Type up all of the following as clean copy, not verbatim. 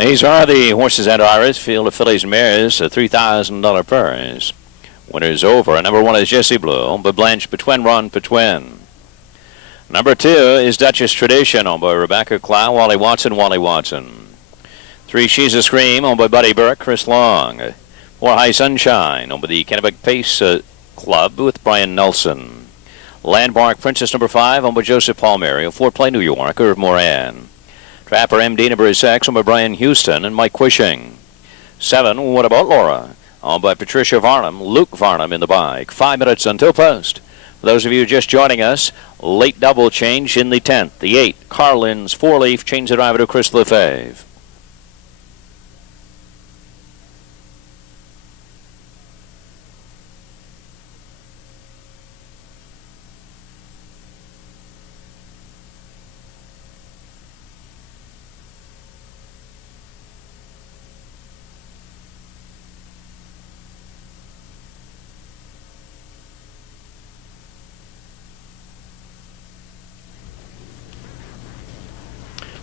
These are the horses and Iris, field of fillies and mares, a $3,000 purse. Winner's over. Number 1 is Jessie Blue, but Blanche Betwin Run Betwin. Number 2 is Duchess Tradition, owned by Rebecca Clow, Wally Watson. 3, She's a Scream, owned by Buddy Burke, Chris Long. 4, High Sunshine, owned by the Kennebec Pace Club with Brian Nelson. Landmark Princess, number 5, owned by Joseph Palmieri. 4, Play New York, Irv Moran. Trapper MD, number 6, owned by Brian Houston and Mike Quishing. 7, What About Laura, owned by Patricia Varnum, Luke Varnum in the bike. 5 minutes until post. For those of you just joining us, late double change in the 10th. The 8, Carlin's 4-leaf, change the driver to Chris Lefebvre.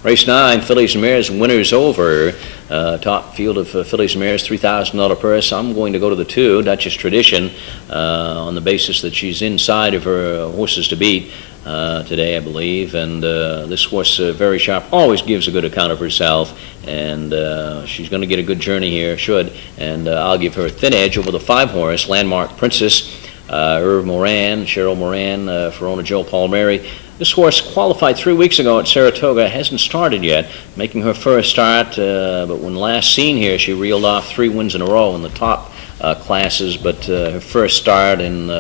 Race 9, fillies and mares, winners over. Top field of fillies and mares, $3,000 purse. I'm going to go to the 2, Duchess Tradition, on the basis that she's inside of her horses to beat today, I believe. And this horse, very sharp, always gives a good account of herself. And she's going to get a good journey here, should. And I'll give her a thin edge over the 5 horse, Landmark Princess, Irv Moran, Cheryl Moran, Verona Joe Palmieri. This horse qualified 3 weeks ago at Saratoga, hasn't started yet, making her first start, but when last seen here, she reeled off 3 wins in a row in the top classes, but her first start in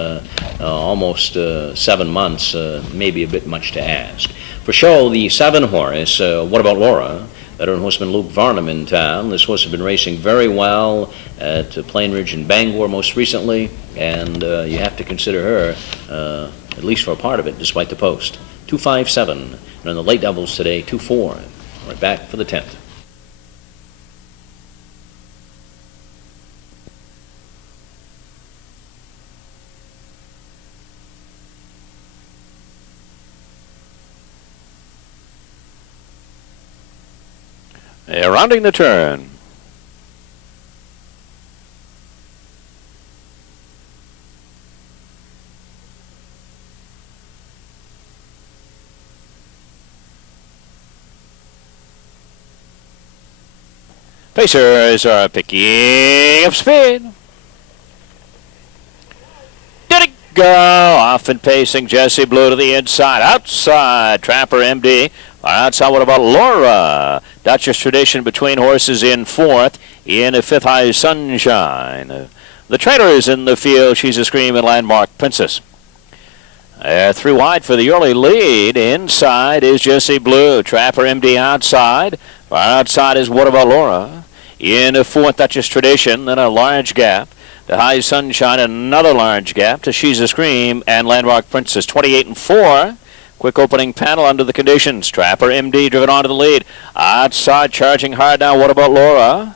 almost 7 months may be a bit much to ask. For show, the 7 horse, What About Laura? Veteran horseman Luke Varnum in town. This horse has been racing very well at Plain Ridge and Bangor most recently, and you have to consider her, at least for a part of it, despite the post. 2-5-7, and on the late doubles today, 2-4. Right back for the 10th. Rounding the turn. Pacers are picking up speed. Did it go? Off and pacing, Jessie Blue to the inside. Outside, Trapper MD. Outside, What About Laura? Duchess Tradition between horses in 4th. In 5th, High Sunshine. The trailer is in the field. She's a Scream and Landmark Princess. 3 wide for the early lead. Inside is Jessie Blue. Trapper MD outside. Far outside is What About Laura? In 4th, Duchess Tradition. Then a large gap to High Sunshine. Another large gap to She's a Scream and Landmark Princess. 28 and 4. Quick opening panel under the conditions. Trapper MD driven onto the lead. Outside, charging hard now. What About Laura?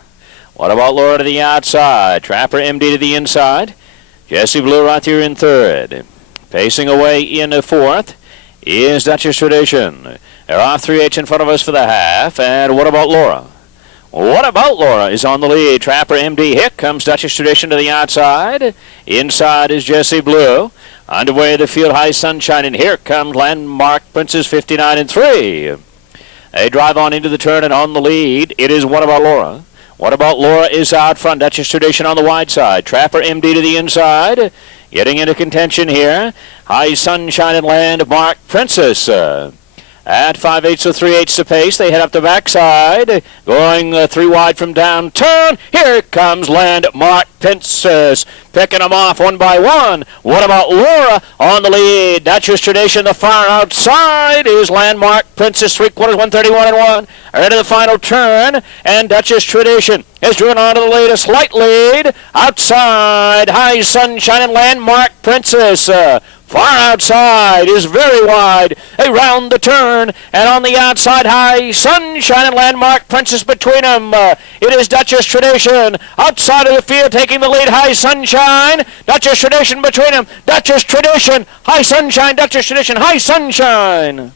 What About Laura to the outside? Trapper MD to the inside. Jessie Blue right here in 3rd. Pacing away in 4th is Duchess Tradition. They're off 3/8 in front of us for the half. And What About Laura? What About Laura is on the lead. Trapper MD. Here comes Duchess Tradition to the outside. Inside is Jessie Blue. Underway the field, High Sunshine, and here comes Landmark Princess, 59 and 3. They drive on into the turn and on the lead. It is What About Laura? What About Laura is out front. Duchess Tradition on the wide side. Trapper MD to the inside. Getting into contention here. High Sunshine and Landmark Princess. At 5/8 or 3/8 the pace, they head up the backside, going 3 wide from downtown. Here comes Landmark Princess, picking them off one by one. What About Laura on the lead? Duchess Tradition, the far outside is Landmark Princess, 3/4, 131 and 1. Ahead of the final turn, and Duchess Tradition is driven on to the lead, a slight lead. Outside, High Sunshine and Landmark Princess. Far outside is very wide. They round the turn, and on the outside, High Sunshine and Landmark Princess between them. It is Duchess Tradition outside of the field, taking the lead. High Sunshine, Duchess Tradition between them. Duchess Tradition, High Sunshine, Duchess Tradition, High Sunshine.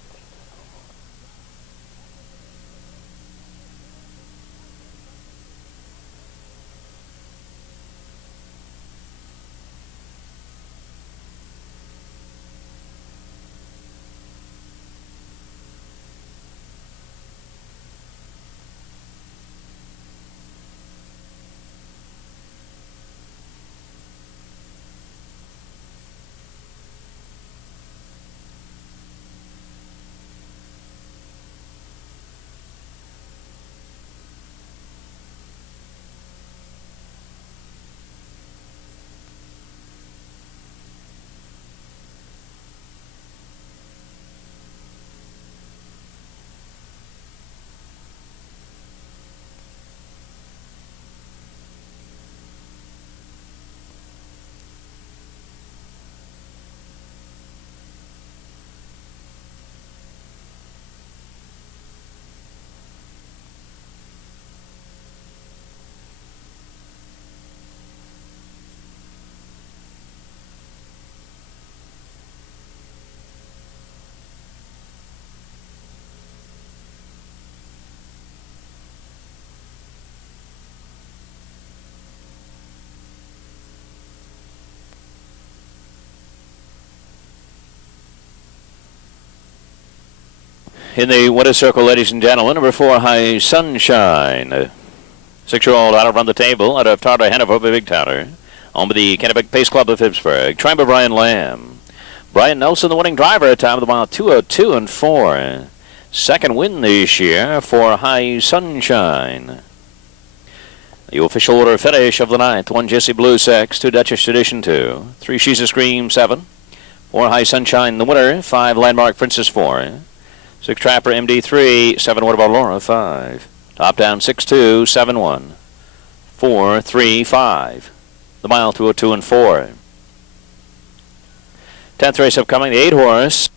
In the winner's circle, ladies and gentlemen, number 4, High Sunshine. 6-year-old out of Run the Table, out of Tartar Hanover, Big Tartar. On with the Kennebec Pace Club of Phippsburg. Trained by Brian Lamb. Brian Nelson, the winning driver, at time of the mile 2:02 and 4. Second win this year for High Sunshine. The official order finish of the ninth: 1 Jesse Blue 6, 2 Dutchess Tradition 2, 3 She's a Scream 7, 4 High Sunshine the winner, 5 Landmark Princess 4, 6 Trapper MD 3, 7 What About Laura 5, Top Down 6-2, 7-1, 4, 3, 5. The mile 2:02 and 4. 10th race upcoming, the 8 horse.